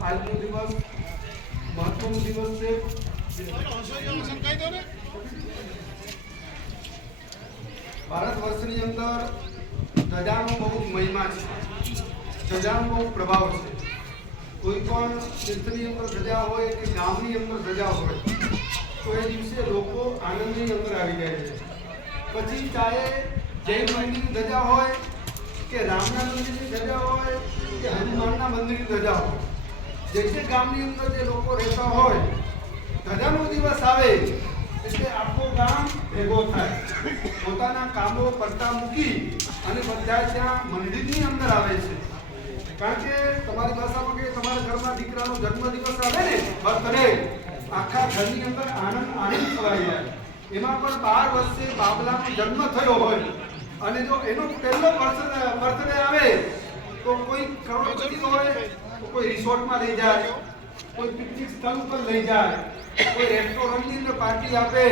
આજનો દિવસ મહત્વનો દિવસ છે ભારત વર્ષની અંદર ધજાનો બહુ મહિમા છે. ધજાનો બહુ પ્રભાવ છે. કોઈ પણ ક્ષેત્રની અંદર સજા હોય કે ગામની અંદર સજા હોય, તો એ દિવસે લોકો આનંદની અંદર આવી જાય છે. પછી ચાહે જૈન મંદિરની ધજા હોય, કે રામના મંદિરની ધજા હોય, કે હનુમાનના મંદિરની ધજા હોય. જે જે ગામની અંદર જે લોકો રહેતા હોય ધજાનો દિવસ આવે એટલે આખો ગામ ભેગો થાય. પોતાના કામો પડતા મૂકી અને બધા ત્યાં મંદિરની અંદર આવે છે. કારણ કે તમારી ભાષામાં કે તમારા ઘરમાં દીકરાનો જન્મદિવસ આવે ને, બર્થડે, આખા ઘરની અંદર આનંદ આનંદ છવાઈ જાય. એમાં પણ બાર વર્ષે બાબલાનો જન્મ થયો હોય અને જો એનો પહેલો બર્થડે આવે, તો કોઈ કરોડપતિ હોય, તો કોઈ રિસોર્ટમાં લઈ જાય, કોઈ પિકનિક સ્થળ ઉપર લઈ જાય, કોઈ રેસ્ટોરન્ટની અંદર પાર્ટી આપે,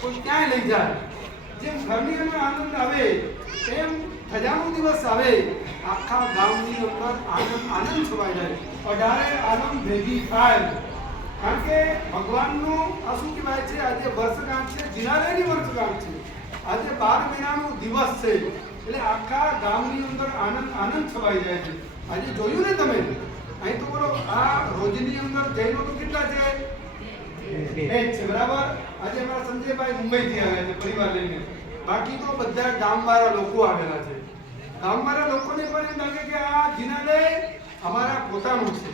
કોઈ ક્યાંય લઈ જાય. જેમ ઘરની અંદર આનંદ આવે, તેમ ધજાનો દિવસ આવે આખા ગામની અંદર આનંદ આનંદ છવાઈ જાય. અઢારે આનંદ ભેગી થાય. કારણ કે ભગવાનનું આ શું કહેવાય છે? આજે વર્ષગાંઠ છે જિનાલયની વર્ષગાંઠ છે. આજે બાર મહિનાનો દિવસ છે, એટલે આખા ગામની અંદર આનંદ આનંદ છવાઈ જાય છે. આજે જોયું ને તમે? અહીં તો બોલો, આ રોજની અંદર જૈનો તો કેટલા છે? છે, બરાબર? આજે અમારા સંજયભાઈ મુંબઈથી આવ્યા છે, પરિવાર લઈને. બાકી તો બધા ગામવાળા લોકો આવેલા છે. ગામવાળા લોકોને પણ એમ લાગે કે આ જિનાલય અમારા પોતાનું છે.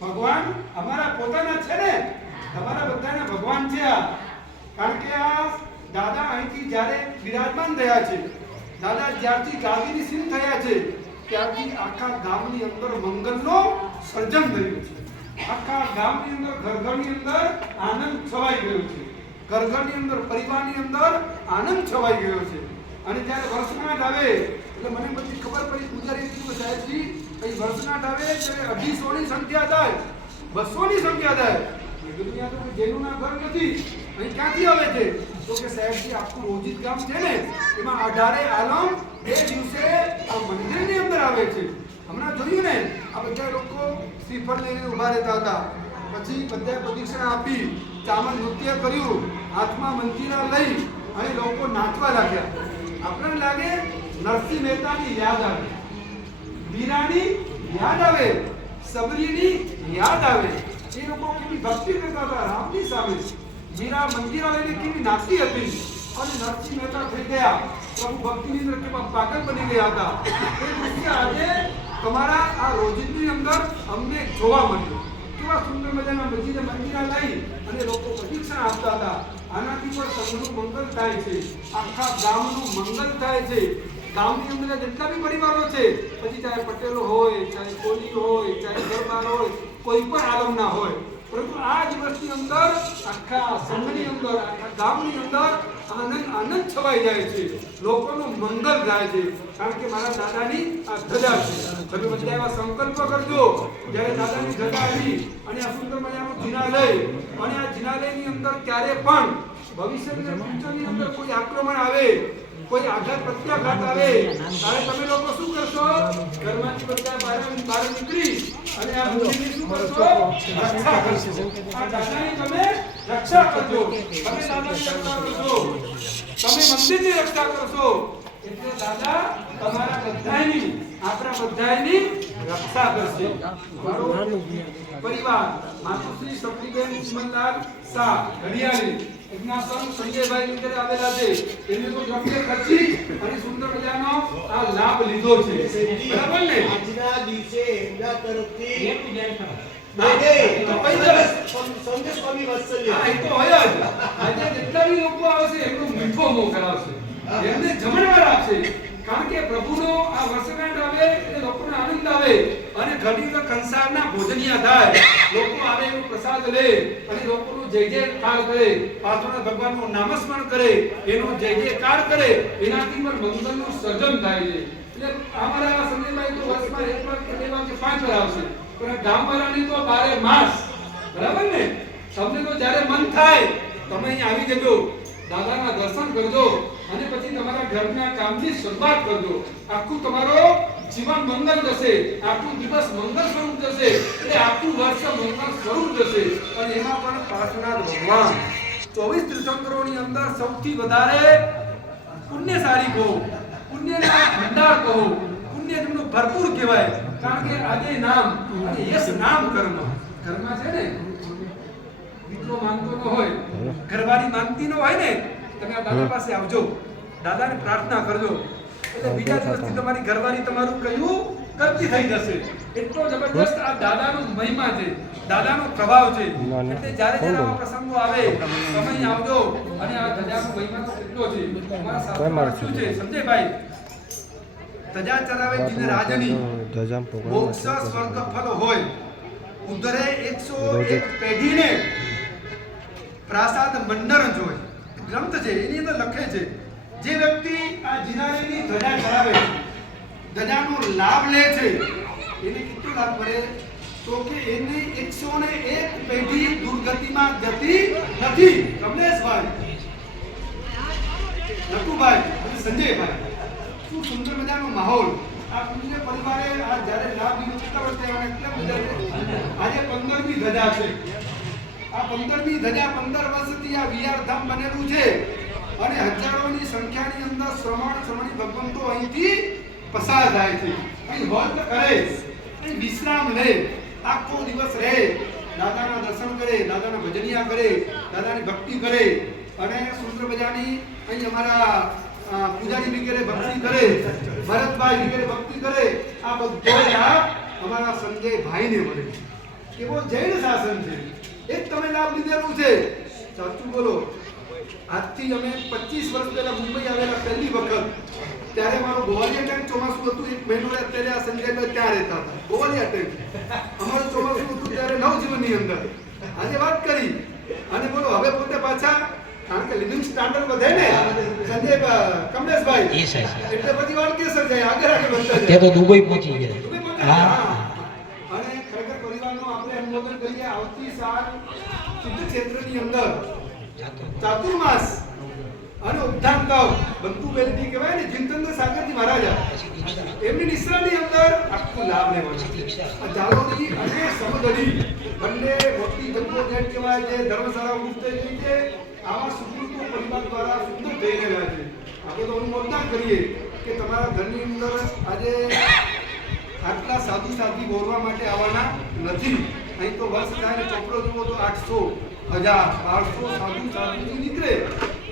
ભગવાન અમારા પોતાના છે ને? તમારા બધાના ભગવાન છે આ. કારણ કે આ દાદા અહીંથી જ્યારે વિરાજમાન થયા છે, દાદા જ્યારથી ગાદીની સીન થયા છે, ત્યારથી આખા ગામની અંદર મંગલનો સર્જન થયું છે. આખા ગામની અંદર ઘર ઘરની અંદર આનંદ છવાઈ ગયો છે. ઘર ઘરની અંદર, પરિવારની અંદર આનંદ છવાઈ ગયો છે. અને જ્યારે જ આવે એટલે મને પછી ખબર પડી, પૂજારી કીધું સાહેબજી અહીં વર્ષનાટ આવે ત્યારે અઢીસોની સંખ્યા થાય, બસોની સંખ્યા થાય. મેં તો કોઈ જેનુંના ઘર નથી, અહીં ક્યાંથી આવે છે? તો કે, સાહેબજી આખું રોજિત ગામ છે ને, એમાં અઢારે આલમ, બે દિવસે આ મંદિરની અંદર આવે છે. હમણાં જોયું ને, આ બધા લોકો શ્રીફળ લઈને ઊભા રહેતા હતા. પછી બધા પ્રદક્ષિણા આપી ચામર નૃત્ય કર્યું, હાથમાં મંજીરા લઈ, અને લોકો નાચવા લાગ્યા. આપણને લાગે નરસિંહ મહેતાની યાદ આવે. વીરાની યાદ આવે. સબરીની યાદ આવે. એ લોકો કેવી ભક્તિ કરતા હતા રામની સામે. મીરા મંદિર લઈને કેવી નાચતી હતી. અને નરસિંહ મહેતા થઈ ગયા. પ્રભુ ભક્તિની અંદર કેવા પાગલ બની ગયા હતા. એ દૃશ્ય આજે તમારા આ રોજની અંદર અમને જોવા મળ્યું. કેવા સુંદર મજાના મજીને મંદિરા લઈ અને લોકો પ્રદક્ષિણા આપતા હતા. આનાથી પણ સંઘનું મંગલ થાય છે. આખા ગામનું મંગલ થાય છે. ગામની અંદર જેટલા બી પરિવારો છે, પછી ચાહે પટેલો હોય, ચાહે કોલી હોય, ચાહે દરબાર હોય, કોઈ પણ આલમના હોય, પરંતુ આ દિવસની અંદર, આખા સંઘની અંદર, આખા ગામની અંદર આનંદ આનંદ છવાઈ જાય છે, લોકોનું મંગલ થાય છે, કારણ કે મારા દાદાની આ ધજા છે. તમે બધા એવા સંકલ્પ કરજો, જ્યારે દાદાની ધજા આવી, અને આ સુંદર મજાનું જિનાલય, અને આ જિનાલયની અંદર ક્યારે પણ ભવિષ્યની ફ્યુચરની અંદર કોઈ આક્રમણ આવે, કોઈ આઘાત પ્રત્યાઘાત આવે ત્યારે તમે લોકો શું કરશો? ઘરમાંથી બધા બહાર અને આ મંદિરની શું કરશો? રક્ષા આ દાદાની તમે રક્ષા કરજો. તમે દાદાની રક્ષા કરશો. તમે મંદિરની રક્ષા કરશો. એટલે દાદા, તમારા બધાની, આપણા બધાની રક્ષા કરશે. પરિવાર, માતુશ્રી સપલીબેન ઉસ્માનલાલ શાહ, ઘડિયાળી. એમના સંજયભાઈ ની આવેલા છે એમને તો ગમે ખર્ચી અને સુંદર મજાનો આ લાભ લીધો છે બરાબર ને આજના દિવસે એમના તરફથી ના, લોકો કારણ કે પ્રભુનો આ વર્ષગાંઠ આવે એટલે લોકોને આનંદ આવે. અને ઘણી કંસારના ભોજનિયા થાય લોકો આવે એનો પ્રસાદ લે અને લોકોનું જય જયકાર કરે પાછળ ભગવાનનું નામસ્મરણ કરે, એનો જય જયકાર કરે, એનાથી પણ મંગલનું સર્જન થાય છે. એટલે અમારા સંજયભાઈ તો વર્ષમાં એક વાર કે બે વાર કે પાંચ વાર આવશે. પણ ગામવાળાની તો બારે માસ. બરાબર ને? તમને તો જ્યારે મન થાય, તમે અહીં આવી જજો. દાદાના દર્શન કરજો. અને પછી તમારા ઘરના કામની શરૂઆત કરજો. આખું તમારો જીવન મંગલ જશે આખું દિવસ મંગલ સ્વરૂપ જશે એટલે આખું વર્ષ મંગલ સ્વરૂપ જશે અને એમાં પણ પાર્શ્વનાથ ભગવાન. ચોવીસ તીર્થંકરોની અંદર સૌથી વધારે પુણ્યશાળી કહો પુણ્યના ભંડાર કહો પુણ્ય તેમનું ભરપૂર કહેવાય કારણ કે આજે નામ અને યશ નામ કર્મ. કર્મ છે ને દીકરો માંગતો ન હોય ઘરવાળી માનતી ન હોય ને તમે આ દાદા પાસે આવજો દાદાને પ્રાર્થના કરજો. એટલે બીજા દિવસથી તમારી ઘરવાળી તમારું કયું કરતી થઈ જશે. એટલો જબરદસ્ત આ દાદાનો મહિમા છે દાદાનો પ્રભાવ છે. એટલે જ્યારે જ્યારે આવા પ્રસંગો આવે તમે આવજો અને આ ધજાનો મહિમા કેટલો છે. અમારા સાથે શું છે સંજય ભાઈ ધજા ચરાવે જીને રાજની. મોક્ષ સ્વર્ગ ફલ હોય. ઉદરે 101 પેઢીને પ્રાસાદ મંડળ જોય. ગ્રંથ છે એની અંદર લખે છે જે વ્યક્તિ આ જીનારીની ધજા ચરાવે ધજાનો લાભ લે છે, એને કેટલો લાભ મળે? તો કે એની એકસો ને એક પેઢી દુર્ગતિમાં જતી નથી. કમલેશભાઈ લખુભાઈ અને સંજયભાઈ, શું સુંદર મજાનો માહોલ. આ પુણ્ય પરિવારે આ જ્યારે લાભ લીધો કેટલા વર્ષ થયા કેટલા મજા છે? આજે પંદરમી ધજા છે. આ પંદરમી ધજા પંદર વર્ષથી આ વિહાર ધામ બનેલું છે. અને હજારોની સંખ્યાની અંદર શ્રમણ શ્રમણી ભગવંતો અહીંથી પસાર થાય છે. અહીં હોલ્ટ કરે અહીં વિશ્રામ લે. આખો દિવસ રહે. દાદાના દર્શન કરે, દાદાના ભજનિયા કરે, દાદાની ભક્તિ કરે. અને સુંદર મજાની અહીં અમારા પૂજારી વગેરે ભક્તિ કરે, ભરતભાઈ વગેરે ભક્તિ કરે. આ બધો લાભ અમારા સંજયભાઈને મળે એવો જૈન શાસન છે. એક તમે લાભ લીધેલું છે. સાચું બોલો. આજથી અમે 25 વર્ષ પહેલા મુંબઈ આવેલા પહેલી વખત. ત્યારે મારો ગોવાલિયા ટાઈમ ચોમાસું હતું એક મહિનો અત્યારે ત્યારે આ સંજયભાઈ ત્યાં રહેતા હતા. ગોવાલિયા ટાઈમ. અમારું ચોમાસું હતું ત્યારે નવજીવનની અંદર. આજે વાત કરી. અને બોલો હવે પોતે પાછા કારણ કે લિવિંગ સ્ટાન્ડર્ડ વધે ને સંજય કમલેશભાઈ. એ સાહેબ. એટલે બધી વાર કેસર જાય આગળ આગળ વધતા જાય. તો દુબઈ પહોંચી ગયા. હા. અને ખરેખર પરિવારનો આપણે અનુમોદન કરીએ આવતી સાલ શુદ્ધ ક્ષેત્રની અંદર. ચાતુર્માસ અને ઉદ્ધાન કવ બંતુ બેનજી કહેવાય ને જીનચંદ્ર સાગરજી મહારાજા. એમની નિશ્રાની અંદર આખો લાભ લેવાનો આ જાલોદી અને સમદડી બંને મોટી જંગો જેટ કહેવાય છે ધર્મશાળા ઊભી થઈ છે આવા સુકૃતો પરિવાર દ્વારા સુંદર થઈ રહેલા છે. આપણે તો અનુમોદન કરીએ કે તમારા ઘરની અંદર આજે આટલા સાધુ સાધી બોલવા માટે આવવાના નથી. અહીં તો વર્ષ થાય ને ચોપડો જુઓ તો આઠસો હજાર બારસો સાધુ સાધુજી નીકળે.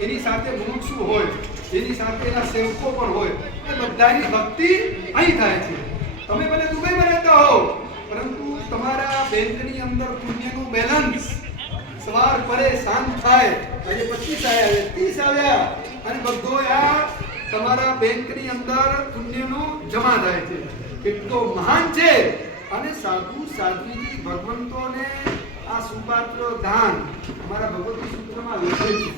એની સાથે મુમુક્ષુ હોય, એની સાથે એના સેવકો પણ હોય. એ બધાની ભક્તિ અહીં થાય છે. તમે મને દુબઈમાં રહેતા હો, પરંતુ તમારા બેંકની અંદર પુણ્યનું બેલેન્સ સવાર પડે સાંજ થાય. આજે પચીસ આવ્યા ત્રીસ આવ્યા. અને બધો આ તમારા બેંકની અંદર પુણ્યનું જમા થાય છે. કેટલો મહાન છે. અને સાધુ, સાધ્વીજી, ભગવંતોને આ સુપાત્ર દાન અમારા ભગવતી સૂત્રમાં લખે છે.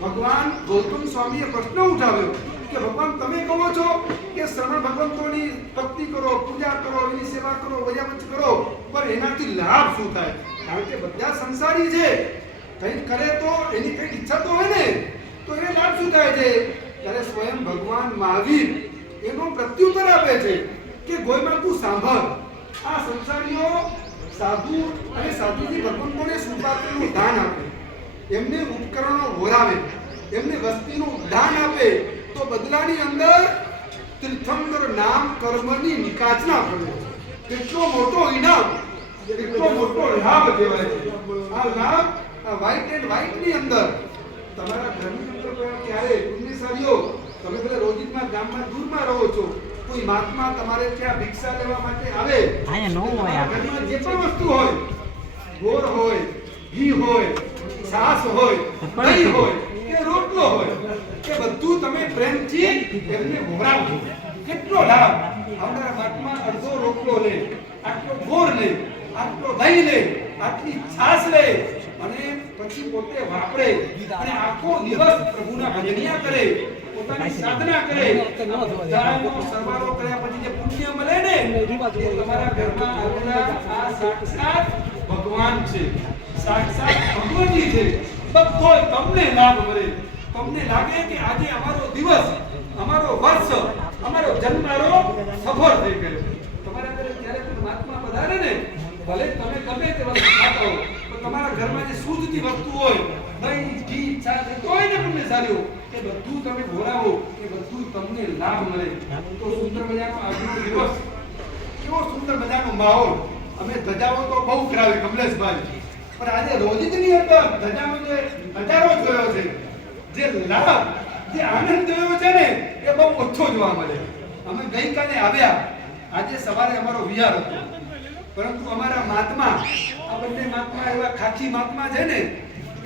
ભગવાન ગૌતમ સ્વામીએ પ્રશ્ન ઉઠાવ્યો કે, ભગવાન, તમે કહો છો કે શ્રવણ ભગવંતોની ભક્તિ કરો, પૂજા કરો, એની સેવા કરો વજાવચ કરો, પણ એનાથી લાભ શું થાય? કારણ કે બધા સંસારી છે. કંઈક કરે તો એની કંઈક ઈચ્છા તો હોય ને. તો એને લાભ શું થાય છે? ત્યારે સ્વયં ભગવાન મહાવીર એનો પ્રત્યુત્તર આપે છે કે, ગોયમાં તું સાંભળ. આ સંસારીઓ સાધુ અને સાધુજી ભગવંતોને સુપાત્રનું દાન આપે. એમને ઉપકરણો વોરાવે. એમને વસ્તીનું દાન આપે. તો બદલાની અંદર તીર્થંકર નામ કર્મની નિકાચના કરે કેટલો મોટો ઇનામ, કેટલો મોટો લાભ કહેવાય છે. આ લાભ, આ વ્હાઈટ એન્ડ વ્હાઈટની અંદર. તમારા ઘરની અંદર ક્યારે પુણ્યશાળીઓ તમે બધા રોજિતમાં ગામમાં દૂરમાં રહો છો. કોઈ મહાત્મા તમારે ત્યાં ભિક્ષા લેવા માટે આવે અહીંયા ન હોય ઘરમાં જે પણ વસ્તુ હોય ગોળ હોય ઘી હોય છાસ હોય દહીં હોય કે રોટલો હોય કે બધું તમે પ્રેમથી એમને મોરાવો કેટલો લાભ? આવનારા મહાત્મા અડધો રોટલો લે આટલો ગોળ લે આટલો દહીં લે આટલી છાસ લે અને પછી પોતે વાપરે. અને આખો દિવસ પ્રભુના ભજનિયા કરે. તમારા ઘરમાં અમારો દિવસ, અમારો વર્ષ, અમારો જન્મારો સફળ થઈ ગયો તમારા ઘરે જ્યારે પણ મહાત્મા ને, ભલે તમે ગમે તે વસ્તુ ખાતા પણ તમારા ઘરમાં જે શુદ્ધથી વસ્તુ હોય, દહીં, ઘી સારી એ બધું તમે ભોળાવો એ બધું તમને લાભ મળે. તો સુંદર મજાનો આજનો દિવસ કેવો સુંદર મજાનો માહોલ? અમે ધજાઓ તો બહુ કરાવી, કમલેશભાઈ. પણ આજે રોજની અંદર ધજાનો જે નજારો જોયો છે, જે લાભ, જે આનંદ જોયો છે ને, એ બહુ ઓછો જોવા મળે. અમે ગઈકાલે આવ્યા. આજે સવારે અમારો વિહાર હતો. પરંતુ અમારા મહાત્મા, આ બંને મહાત્મા એવા ખાખી મહાત્મા છે ને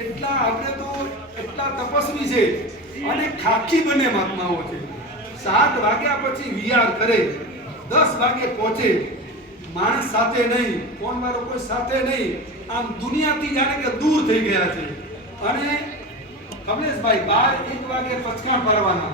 એટલા આપણે તો, એટલા તપસ્વી છે. અને ખાખી બંને મહાત્માઓ છે. સાત વાગ્યા પછી વિહાર કરે. દસ વાગે પહોંચે. માણસ સાથે નહીં ફોન વાળો કોઈ સાથે નહીં. આમ દુનિયાથી જાણે કે દૂર થઈ ગયા છે. અને કમલેશભાઈ, બાર એક વાગે પચકાણ ભરવાના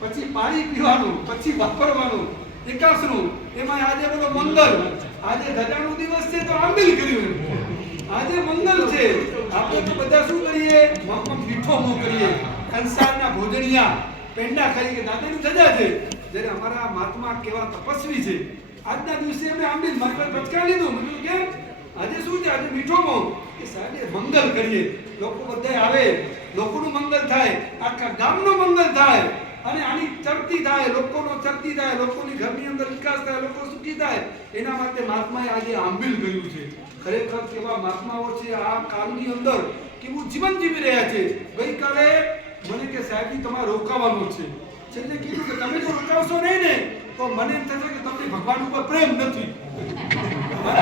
પછી પાણી પીવાનું, પછી વાપરવાનું. એકાસનું. એમાં આજે બધો મંગલ આજે ધજાનો દિવસ છે તો આંબિલ કર્યું. આજે મંગલ છે. આપણે તો બધા શું કરીએ? મમ્મ મીઠો મોં કરીએ. સંસારના ભોજનિયા પેંડા ખાઈ કે દાદાની સજા છે. જ્યારે અમારા મહાત્મા કેવા તપસ્વી છે. આજના દિવસે અમે આંબી મારી પચકા લીધું. મેં કીધું, કેમ? આજે શું છે? આજે મીઠો મોં કે સાહેબ મંગલ કરીએ. લોકો બધા આવે. લોકોનું મંગલ થાય. આખા ગામનું મંગલ થાય. અને આની ચરતી થાય. લોકોનો ચરતી થાય. લોકોની ઘરની અંદર વિકાસ થાય. લોકો સુખી થાય. એના માટે મહાત્માએ આજે આંબિલ કર્યું છે. ખરેખર કેવા મહાત્માઓ છે, આ કાળની અંદર કેવું જીવન જીવી રહ્યા છે. ગઈકાલે મને કે સાહેબજી તમારે રોકાવાનું છે. છેલ્લે કીધું કે તમે જો રોકાવશો નહીં ને, તો મને એમ થશે કે તમને ભગવાન ઉપર પ્રેમ નથી.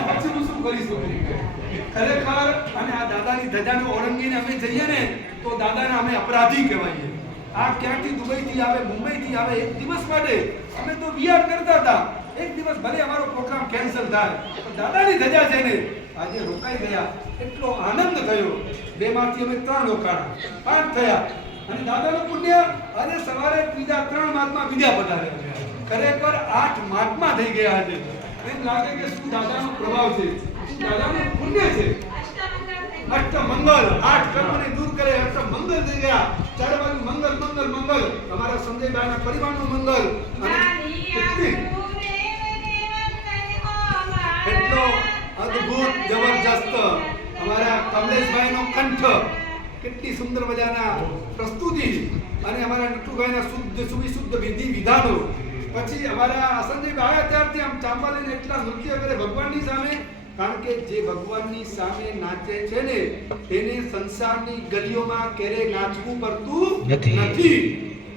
પછી હું શું કરી શકું ખરેખર અને આ દાદાની ધજાને ઓળંગીને અમે જઈએ ને, તો દાદાને અમે અપરાધી કહેવાઈએ. આ ક્યાંથી દુબઈથી આવે, મુંબઈથી આવે, એક દિવસ માટે અમે તો વિહાર કરતા હતા. એક દિવસ ભલે અમારો પ્રોગ્રામ કેન્સલ થાય, પણ દાદાની ધજા છે ને આજે રોકાઈ ગયા. એટલો આનંદ થયો. બે માંથી અમે ત્રણ રોકાણા. પાંચ થયા. અને દાદાનું પુણ્ય આજે સવારે ત્રીજા ત્રણ મહાત્મા બીજા પધારે ખરેખર આઠ મહાત્મા થઈ ગયા આજે. એમ લાગે કે શું દાદાનો પ્રભાવ છે? શું દાદાનું પુણ્ય છે? અષ્ટ મંગલ આઠ કર્મને દૂર કરે. અષ્ટ મંગલ થઈ ગયા. ચારે બાજુ મંગલ મંગલ મંગલ. તમારા સંજયભાઈના પરિવારનું મંગલ. અને એટલો અદ્ભુત જબરજસ્ત. અમારા કમલેશભાઈનો કંઠ. કેટલી સુંદર મજાના પ્રસ્તુતિ અને અમારા નટુભાઈના શુદ્ધ સુવિશુદ્ધ વિધિ વિધાનો. પછી અમારા સંજયભાઈ અત્યારથી આમ ચાંબા લઈને એટલા નૃત્ય કરે ભગવાનની સામે કારણ કે જે ભગવાનની સામે નાચે છે ને તેને સંસારની ગલીઓમાં ક્યારે નાચવું પડતું નથી. નથી.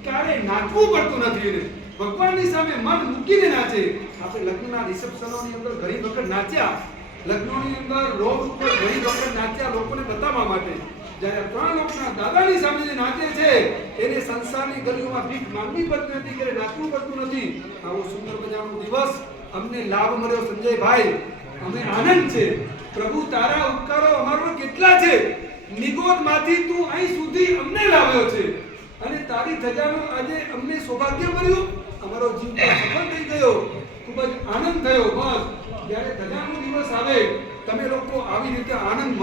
ક્યારે નાચવું પડતું નથી એને. ભગવાનની સામે મન મૂકીને નાચે. આપણે લગ્નના રિસેપ્શનોની અંદર ઘણી વખત નાચ્યા. લગ્નોની અંદર રોડ ઉપર ઘણી વખત નાચ્યા લોકોને બતાવવા માટે. જ્યારે ત્રણ લોકના દાદાની સામે જે નાચે છે, એને સંસારની ગલીઓમાં ભીખ માંગવી પડતી નથી કે નાચવું પડતું નથી. આવો સુંદર મજાનો દિવસ અમને લાભ મળ્યો સંજયભાઈ. અમે આનંદ છે. પ્રભુ, તારા ઉપકારો અમારો કેટલા છે? નિગોદમાંથી તું અહીં સુધી અમને લાવ્યો છે. અને તારી ધજાનો આજે અમને સૌભાગ્ય મળ્યું. અમારો જીવ સફળ થઈ ગયો. ખૂબ જ આનંદ થયો. બસ. જ્યારે ધજાનો દિવસ આવે. તમે લોકો આવી રીતે આનંદ